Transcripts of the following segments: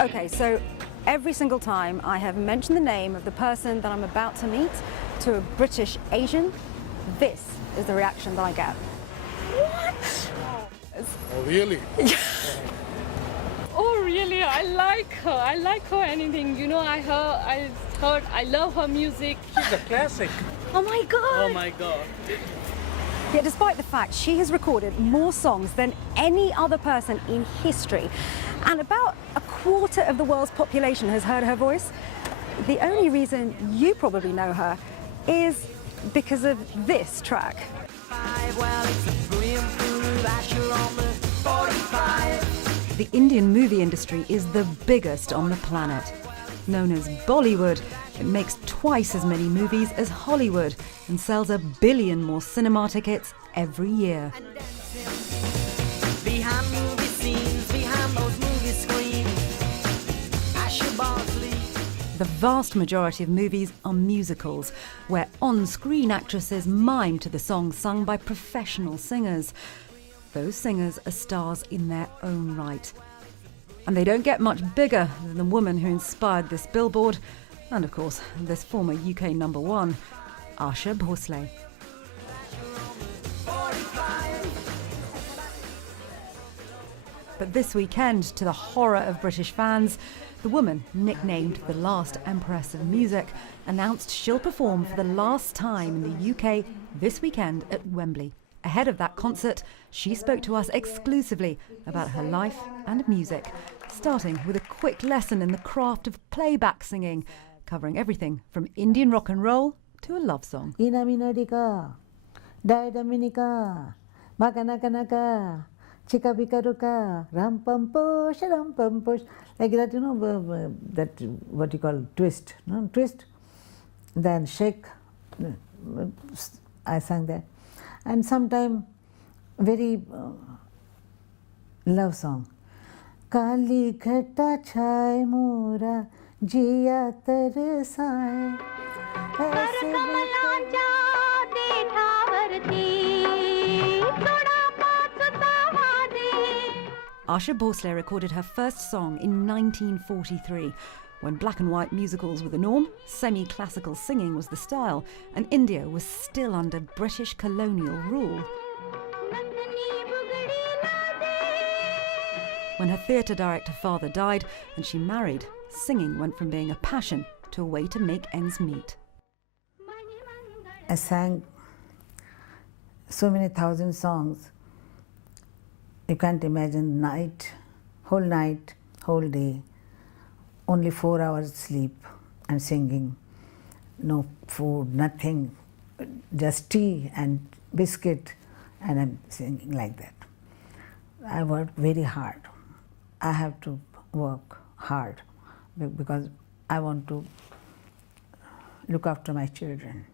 Okay, so every single time I have mentioned the name of the person that I'm about to meet to a British Asian, this is the reaction that I get. What? Oh, really? Oh, really? I like her. I like her anything. You know, I love her music. She's a classic. Oh my God. Oh my God. Yet despite the fact she has recorded more songs than any other person in history, and about a quarter of the world's population has heard her voice, the only reason you probably know her is because of this track. The Indian movie industry is the biggest on the planet. Known as Bollywood, it makes twice as many movies as Hollywood and sells 1 billion more cinema tickets every year. Behind movie scenes, behind those movie screens, Asha Bhosle. The vast majority of movies are musicals, where on-screen actresses mime to the songs sung by professional singers. Those singers are stars in their own right. And they don't get much bigger than the woman who inspired this billboard, and of course, this former UK #1, Asha Bhosle. But this weekend, to the horror of British fans, the woman, nicknamed the last Empress of Music, announced she'll perform for the last time in the UK this weekend at Wembley. Ahead of that concert, she spoke to us exclusively about her life and music, starting with a quick lesson in the craft of playback singing, covering everything from Indian rock and roll to a love song. Ina minadika, da dominica, makanakanaka, chika bikaruka, ram pam push, like that, you know, that what you call twist, no? Twist, then shake. I sang that. And sometime very love song. Kali ghata chhai mora jiya tarsaye. Asha Bhosle recorded her first song in 1943. When black and white musicals were the norm, semi-classical singing was the style, and India was still under British colonial rule. When her theatre director father died and she married, singing went from being a passion to a way to make ends meet. I sang so many thousand songs. You can't imagine whole night, whole day. Only 4 hours sleep and singing, no food, nothing, just tea and biscuit, and I'm singing like that. I work very hard. I have to work hard because I want to look after my children.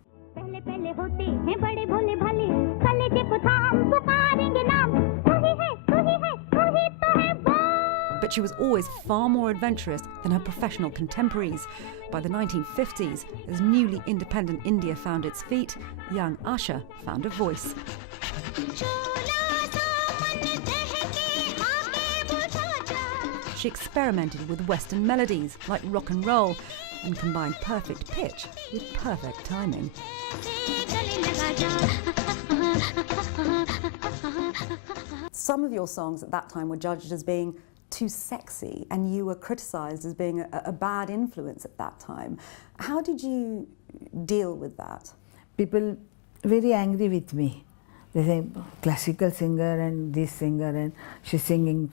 But she was always far more adventurous than her professional contemporaries. By the 1950s, as newly independent India found its feet, young Asha found a voice. She experimented with Western melodies like rock and roll and combined perfect pitch with perfect timing. Some of your songs at that time were judged as being too sexy, and you were criticised as being a bad influence at that time. How did you deal with that? People very angry with me. They say, classical singer and this singer, and she's singing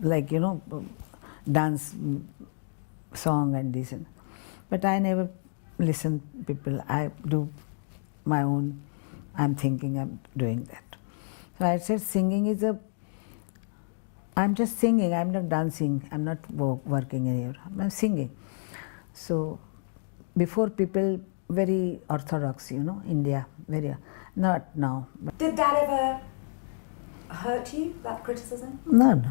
like, you know, dance song and this. But I never listen people. I do my own. I'm thinking I'm doing that. So I said singing is I'm just singing, I'm not dancing, I'm not working anywhere, I'm singing. So before people very orthodox, you know, India, very, not now. Did that ever hurt you, that criticism? No.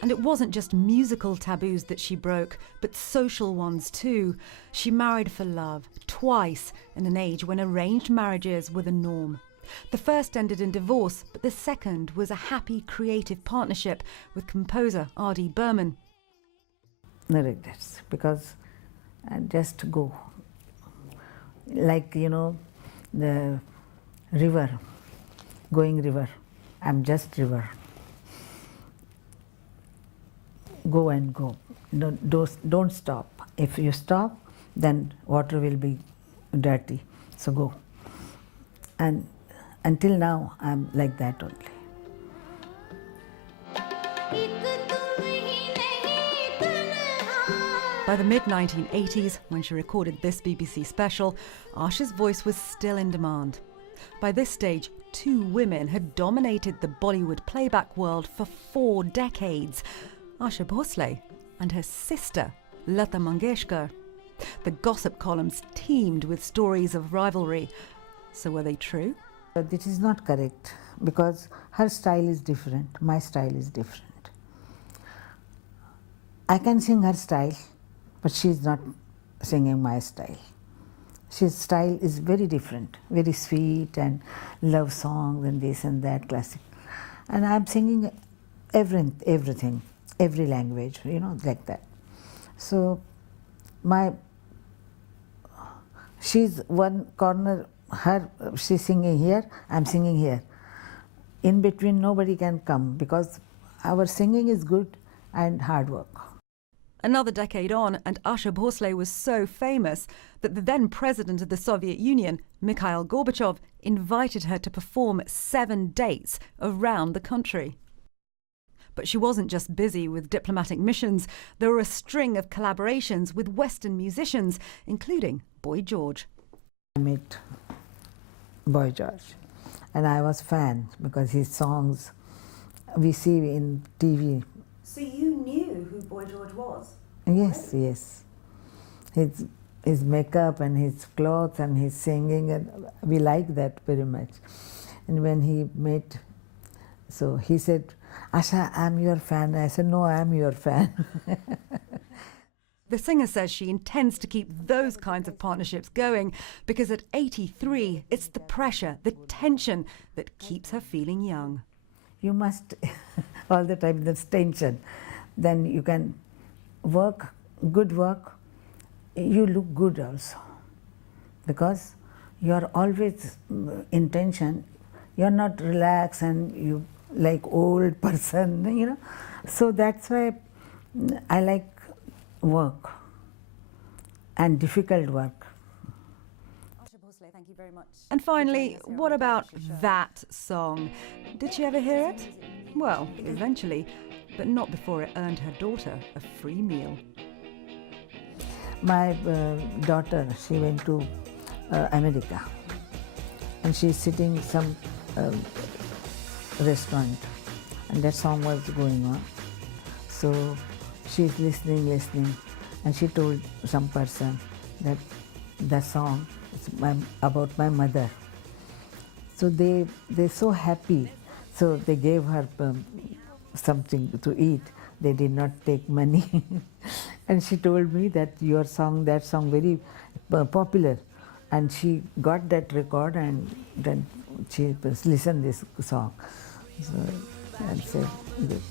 And it wasn't just musical taboos that she broke, but social ones too. She married for love, twice, in an age when arranged marriages were the norm. The first ended in divorce, but the second was a happy creative partnership with composer R.D. Burman. No regrets, because I just go. Like, you know, the river, going river. I'm just river. Go and go. Don't stop. If you stop, then water will be dirty. So go. And until now, I'm like that only. By the mid-1980s, when she recorded this BBC special, Asha's voice was still in demand. By this stage, 2 women had dominated the Bollywood playback world for 4 decades. Asha Bhosle and her sister, Lata Mangeshkar. The gossip columns teemed with stories of rivalry. So were they true? But this is not correct, because her style is different, my style is different. I can sing her style, but she's not singing my style. His style is very different, very sweet and love songs and this and that, classic. And I'm singing everything, every language, you know, like that. So she's one corner, she's singing here, I'm singing here. In between nobody can come, because our singing is good and hard work. Another decade on, and Asha Bhosle was so famous that the then president of the Soviet Union, Mikhail Gorbachev, invited her to perform 7 dates around the country. But she wasn't just busy with diplomatic missions. There were a string of collaborations with Western musicians, including Boy George. I met Boy George, and I was fan, because his songs we see in TV. So you knew who Boy George was? Yes, yes. His makeup and his clothes and his singing, and we liked that very much. And when he met, so he said, "Asha, I'm your fan." I said, "No, I'm your fan." The singer says she intends to keep those kinds of partnerships going because at 83, it's the pressure, the tension that keeps her feeling young. You must, all the time, there's tension. Then you can work, good work, you look good also. Because you are always in tension, you're not relaxed and you like old person, you know. So that's why I like work, and difficult work. Asha Bhosle, thank you very much. And finally, what about that song? Did she ever hear it? Well, eventually, but not before it earned her daughter a free meal. My daughter, she went to America, and she's sitting in some restaurant, and that song was going on. So she's listening, and she told some person that the song is about my mother. So they're so happy. So they gave her something to eat. They did not take money. And she told me that your song, that song, very popular. And she got that record, and then she listened this song. So I said, good.